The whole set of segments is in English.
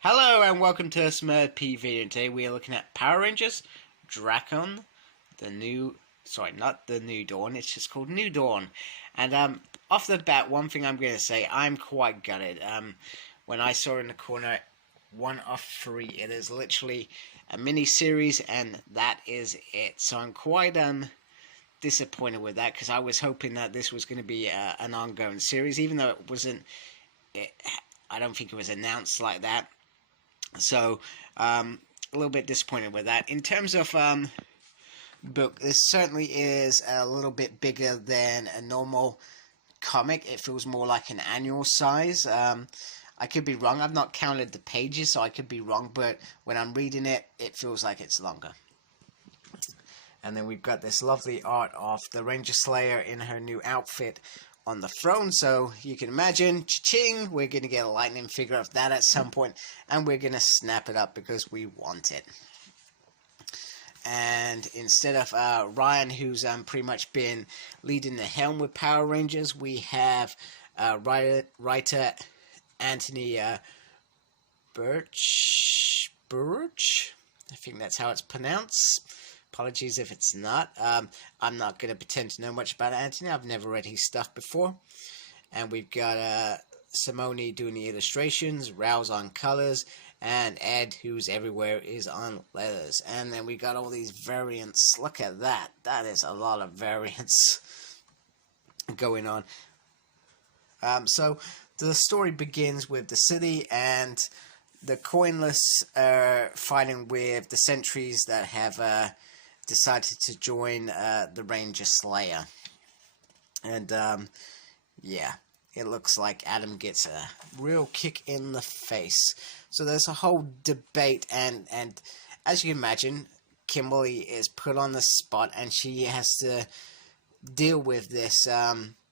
Hello and welcome to a Smurf P video. Today we are looking at Power Rangers Drakkon, the new, sorry, not the New Dawn, it's just called New Dawn. And off the bat, one thing I'm going to say, I'm quite gutted. When I saw in the corner 1 of 3, it is literally a mini series and that is it. So I'm quite disappointed with that because I was hoping that this was going to be an ongoing series, even though it wasn't. I don't think it was announced like that. So, a little bit disappointed with that. In terms of book, this certainly is a little bit bigger than a normal comic. It feels more like an annual size. I could be wrong. I've not counted the pages, so I could be wrong. But when I'm reading it, it feels like it's longer. And then we've got this lovely art of the Ranger Slayer in her new outfit on the throne, so you can imagine, cha-ching, we're going to get a lightning figure of that at some point, and we're going to snap it up because we want it. And instead of Ryan, who's pretty much been leading the helm with Power Rangers, we have writer Anthony Birch, I think that's how it's pronounced. Apologies if it's not. I'm not going to pretend to know much about Anthony. I've never read his stuff before. And we've got Simone doing the illustrations, Rouse on colors, and Ed, who's everywhere, is on letters. And then we got all these variants. Look at that. That is a lot of variants going on. So the story begins with the city and the coinless fighting with the sentries that have decided to join the Ranger Slayer. And yeah, it looks like Adam gets a real kick in the face. So there's a whole debate, and as you can imagine, Kimberly is put on the spot and she has to deal with this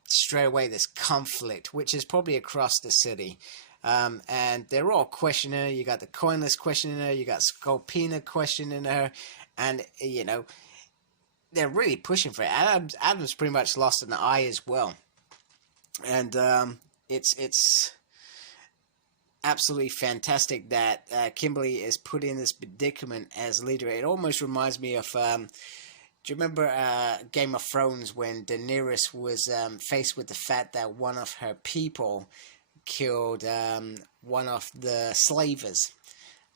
straight away, this conflict, which is probably across the city. And they're all questioning her. You got the coinless questioning her, you got Sculpina questioning her, and you know, they're really pushing for it. Adam's pretty much lost an eye as well, and it's absolutely fantastic that Kimberly is put in this predicament as leader. It almost reminds me of do you remember Game of Thrones when Daenerys was faced with the fact that one of her people killed one of the slavers,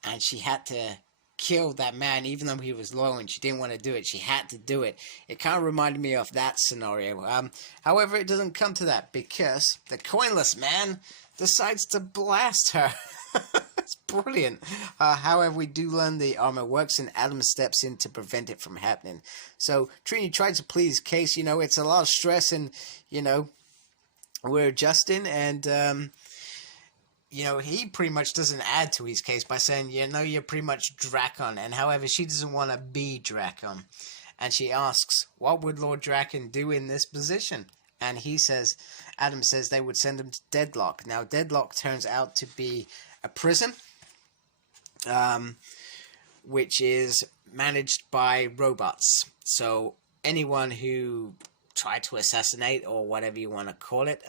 and she had to kill that man even though he was low and she didn't want to do it. She had to do it. It kind of reminded me of that scenario. However, it doesn't come to that because the coinless man decides to blast her. It's brilliant. However, we do learn the armor works and Adam steps in to prevent it from happening. So Trini tries to plead his case. You know, it's a lot of stress and, you know, we're adjusting, and you know, he pretty much doesn't add to his case by saying, you know, you're pretty much Drakkon. And however, she doesn't want to be Drakkon. And she asks, what would Lord Drakkon do in this position? And he says, Adam says they would send him to Deadlock. Now, Deadlock turns out to be a prison, which is managed by robots. So anyone who tried to assassinate, or whatever you want to call it,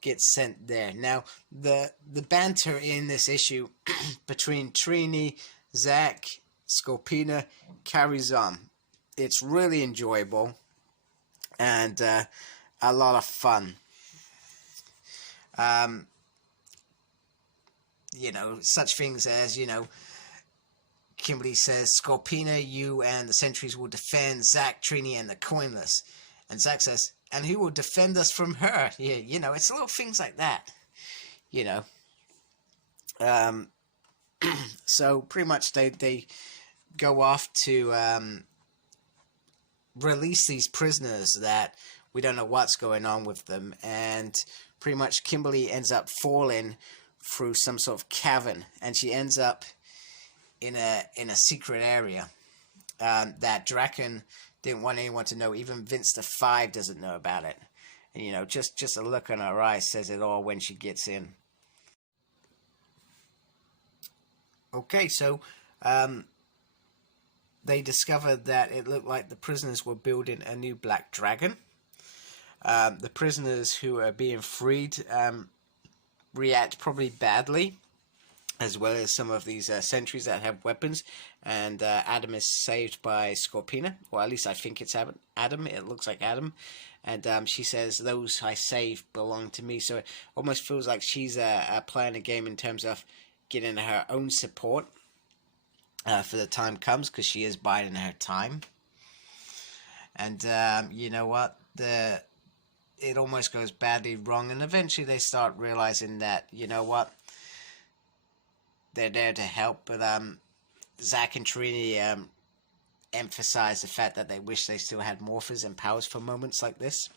gets sent there. Now, the banter in this issue between Trini, Zach, Sculpina carries on. It's really enjoyable and a lot of fun. You know, such things as, you know, Kimberly says, Sculpina, you and the sentries will defend Zach, Trini, and the coinless. And Zach says, and who will defend us from her? Yeah, you know, it's little things like that, you know. So pretty much they go off to release these prisoners that we don't know what's going on with them. And pretty much Kimberly ends up falling through some sort of cavern. And she ends up in a secret area that Drakkon didn't want anyone to know. Even Vince the Five doesn't know about it. And, you know, just a look on her eyes says it all when she gets in. Okay, so they discovered that it looked like the prisoners were building a new black dragon. The prisoners who are being freed react probably badly as well as some of these sentries that have weapons. And Adam is saved by Scorpina, or at least I think it's Adam. It looks like Adam. And she says, "Those I save belong to me." So it almost feels like she's playing a game in terms of getting her own support for the time comes, because she is biding her time. And you know what? It almost goes badly wrong, and eventually they start realizing that, you know what, they're there to help, but Zack and Trini emphasize the fact that they wish they still had morphers and powers for moments like this.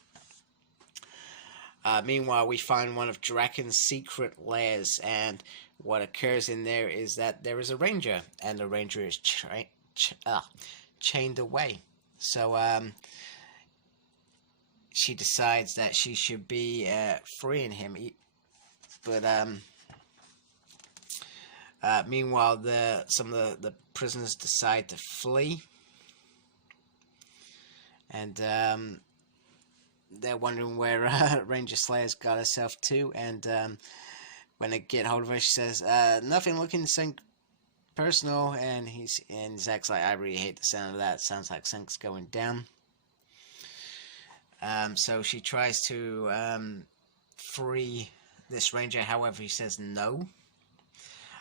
Meanwhile, we find one of Drakkon's secret lairs, and what occurs in there is that there is a ranger, and the ranger is chained away. So she decides that she should be freeing him, but meanwhile, some of the prisoners decide to flee, and they're wondering where Ranger Slayer's got herself to. And when they get hold of her, she says, "Nothing looking sync personal." And Zack's like, "I really hate the sound of that. It sounds like sync's going down." So she tries to free this ranger. However, he says no.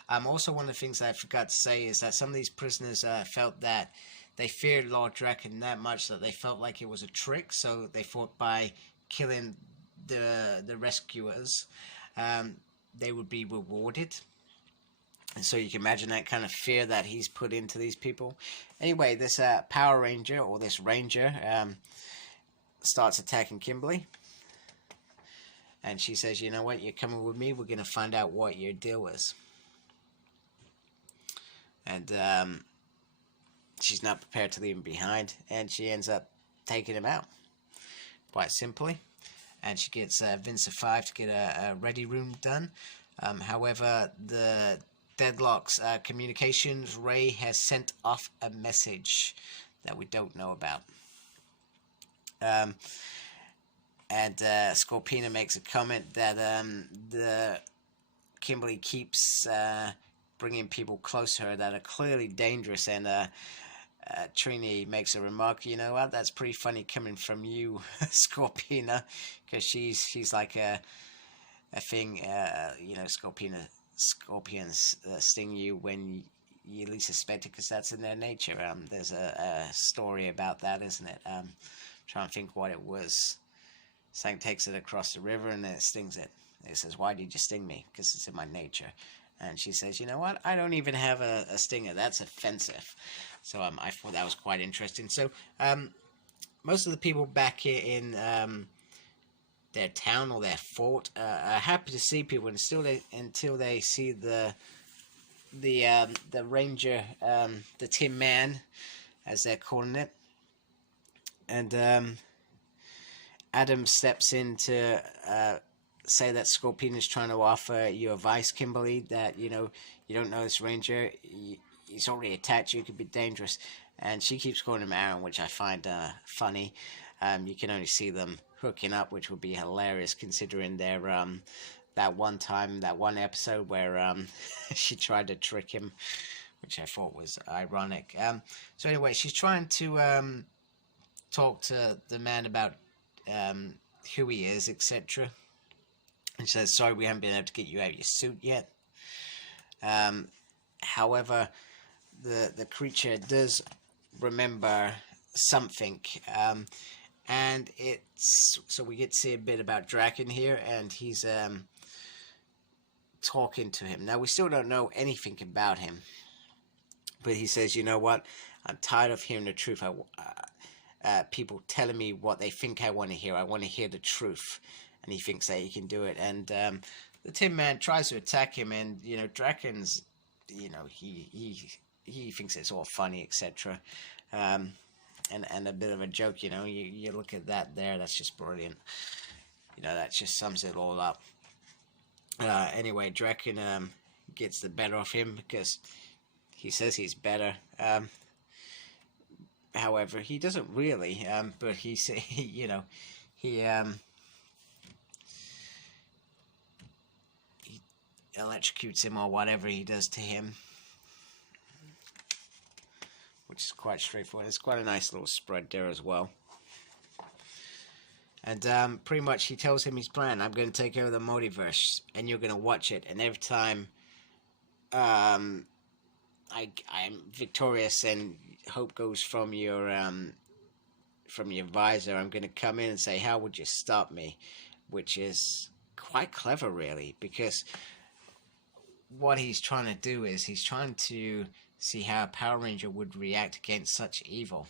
Also, one of the things that I forgot to say is that some of these prisoners felt that they feared Lord Drakkon that much that they felt like it was a trick, so they thought by killing the rescuers, they would be rewarded. And so you can imagine that kind of fear that he's put into these people. Anyway, this Power Ranger, or this ranger, starts attacking Kimberly. And she says, "You know what, you're coming with me, we're going to find out what your deal is." And she's not prepared to leave him behind, and she ends up taking him out, quite simply. And she gets Vince a 5 to get a ready room done. However, the Deadlock's communications ray has sent off a message that we don't know about. And Scorpina makes a comment that the Kimberly keeps bringing people close to her that are clearly dangerous, and Trini makes a remark, "You know what, that's pretty funny coming from you, Scorpina," because she's like a thing, you know, scorpions sting you when you least suspect it, because that's in their nature. There's a story about that, isn't it? Trying to think what it was. Something takes it across the river and then it stings it. It says, "Why did you sting me?" "Because it's in my nature." And she says, "You know what? I don't even have a stinger. That's offensive." So I thought that was quite interesting. So most of the people back here in their town or their fort are happy to see people until they see the ranger, the Tin Man, as they're calling it. And Adam steps in to say that Scorpion is trying to offer you advice, Kimberly, that, you know, you don't know this ranger, he's already attacked you, it could be dangerous. And she keeps calling him Aaron, which I find funny. You can only see them hooking up, which would be hilarious considering their that one episode where she tried to trick him, which I thought was ironic. So anyway, she's trying to talk to the man about who he is, etc. And she says, "Sorry, we haven't been able to get you out of your suit yet." However, the creature does remember something, and it's so we get to see a bit about Drakkon here, and he's talking to him. Now we still don't know anything about him, but he says, "You know what? I'm tired of hearing the truth. People telling me what they think I want to hear. I want to hear the truth." And he thinks that he can do it. And the Tin Man tries to attack him, and you know, Drakkon's, you know, he thinks it's all funny, etc. And a bit of a joke. You know, you look at that there. That's just brilliant. You know, that just sums it all up. Anyway, Drakkon gets the better of him because he says he's better. However, he doesn't really, but you know, electrocutes him or whatever he does to him, which is quite straightforward. It's quite a nice little spread there as well. And pretty much he tells him his plan. I'm going to take over the multiverse, and you're going to watch it. And every time I'm victorious and hope goes from your visor, I'm going to come in and say, how would you stop me? Which is quite clever, really, because what he's trying to do is he's trying to see how a Power Ranger would react against such evil.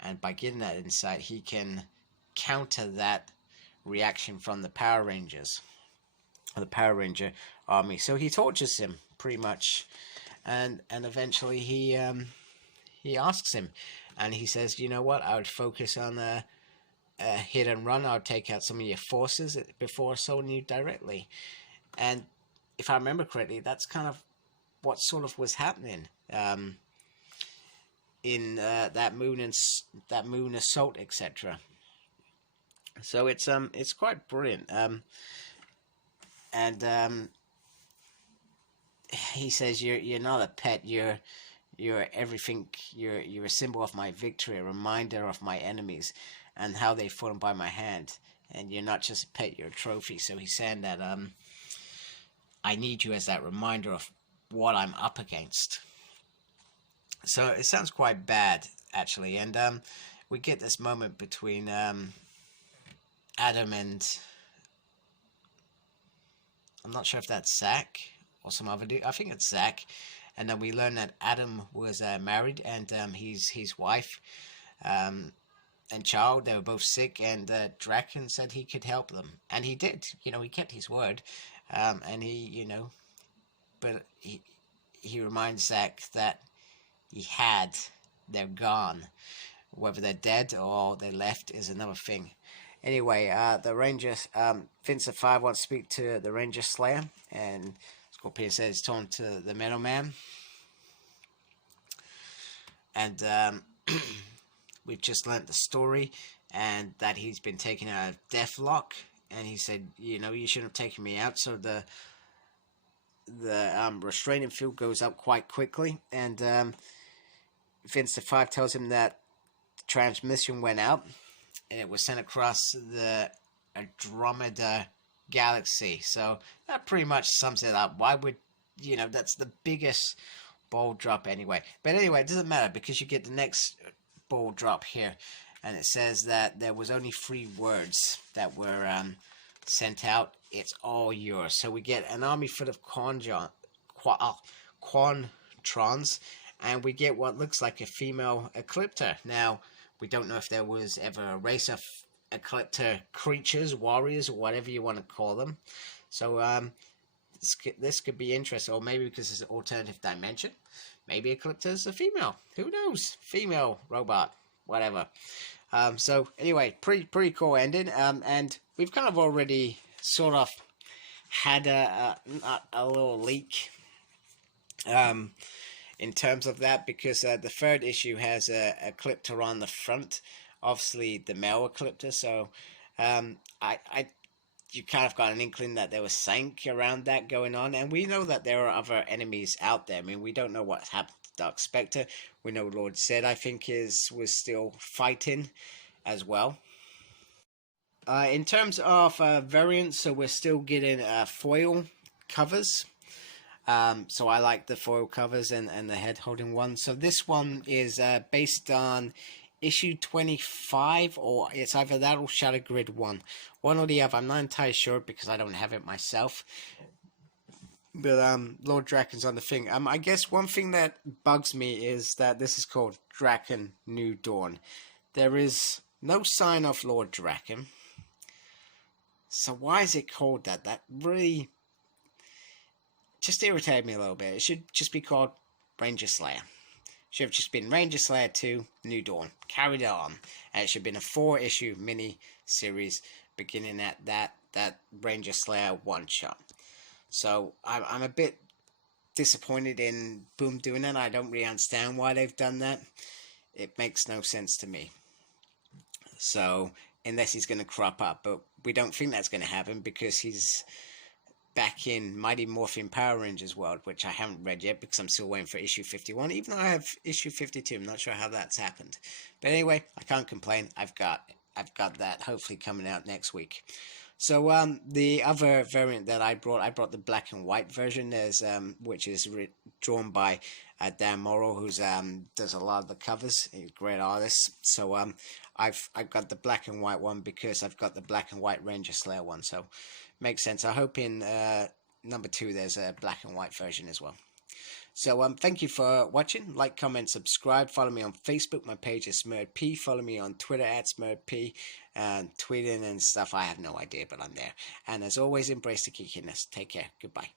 And by getting that insight, he can counter that reaction from the Power Rangers, or the Power Ranger army. So he tortures him pretty much, and eventually he asks him, and he says, you know what, I would focus on a hit and run. I would take out some of your forces before assaulting you directly. And if I remember correctly, that's kind of what sort of was happening in that moon assault, etc. So it's quite brilliant. And he says, you're not a pet. You're everything. You're a symbol of my victory, a reminder of my enemies and how they fallen by my hand. And you're not just a pet. You're a trophy. So he's saying that I need you as that reminder of what I'm up against. So it sounds quite bad, actually. And we get this moment between Adam and, I'm not sure if that's Zach or some other dude. I think it's Zach. And then we learn that Adam was married, and his wife and child, they were both sick, and Drakkon said he could help them. And he did. You know, he kept his word. And he, you know, but he reminds Zach that they're gone. Whether they're dead or they left is another thing. Anyway, the Rangers, Vince of 5 wants to speak to the Ranger Slayer, and Scorpion says it's torn to the Metal Man. And we've just learnt the story, and that he's been taken out of Deathlock, and he said, you know, you shouldn't have taken me out. So the restraining field goes up quite quickly, and Vince of 5 tells him that the transmission went out, and it was sent across the Andromeda galaxy. So that pretty much sums it up. Why would, you know, that's the biggest ball drop anyway. But anyway, it doesn't matter, because you get the next ball drop here, and it says that there was only 3 words that were sent out. It's all yours. So we get an army full of Quantrons, and we get what looks like a female Ecliptor. Now, we don't know if there was ever a race of Ecliptor creatures, warriors, or whatever you want to call them. So this could be interesting, or maybe because it's an alternative dimension, maybe Ecliptor is a female. Who knows? Female robot, whatever. So anyway, pretty cool ending. And we've kind of already sort of had a little leak in terms of that, because the 3rd issue has a Ecliptor on the front, obviously the male Ecliptor. So you kind of got an inkling that there was Sank around that going on, and we know that there are other enemies out there. I mean, we don't know what's happened to Dark Spectre. We know Lord Zed, I think, was still fighting as well. In terms of variants, so we're still getting foil covers. So I like the foil covers and the head holding one. So this one is based on issue 25, or it's either that or Shadow Grid 1. One or the other. I'm not entirely sure because I don't have it myself. But Lord Drakkon's on the thing. I guess one thing that bugs me is that this is called Drakkon New Dawn. There is no sign of Lord Drakkon. So why is it called that? That really just irritated me a little bit. It should just be called Ranger Slayer. Should have just been Ranger Slayer 2 New Dawn. Carried it on. And it should have been a 4-issue mini-series beginning at that Ranger Slayer one-shot. So I'm a bit disappointed in Boom doing that. I don't really understand why they've done that. It makes no sense to me. So, unless he's going to crop up. But we don't think that's going to happen because he's back in Mighty Morphin Power Rangers world, which I haven't read yet because I'm still waiting for issue 51, even though I have issue 52. I'm not sure how that's happened. But anyway, I can't complain. I've got that hopefully coming out next week. So the other variant that I brought the black and white version. There's which is drawn by Dan Morrow, who's does a lot of the covers. He's a great artist. So I've got the black and white one because I've got the black and white Ranger Slayer one. So makes sense. I hope in number 2 there's a black and white version as well. So thank you for watching. Like, comment, subscribe. Follow me on Facebook. My page is SmurredP. Follow me on Twitter at SmurredP. And tweeting and stuff, I have no idea, but I'm there. And as always, embrace the geekiness. Take care. Goodbye.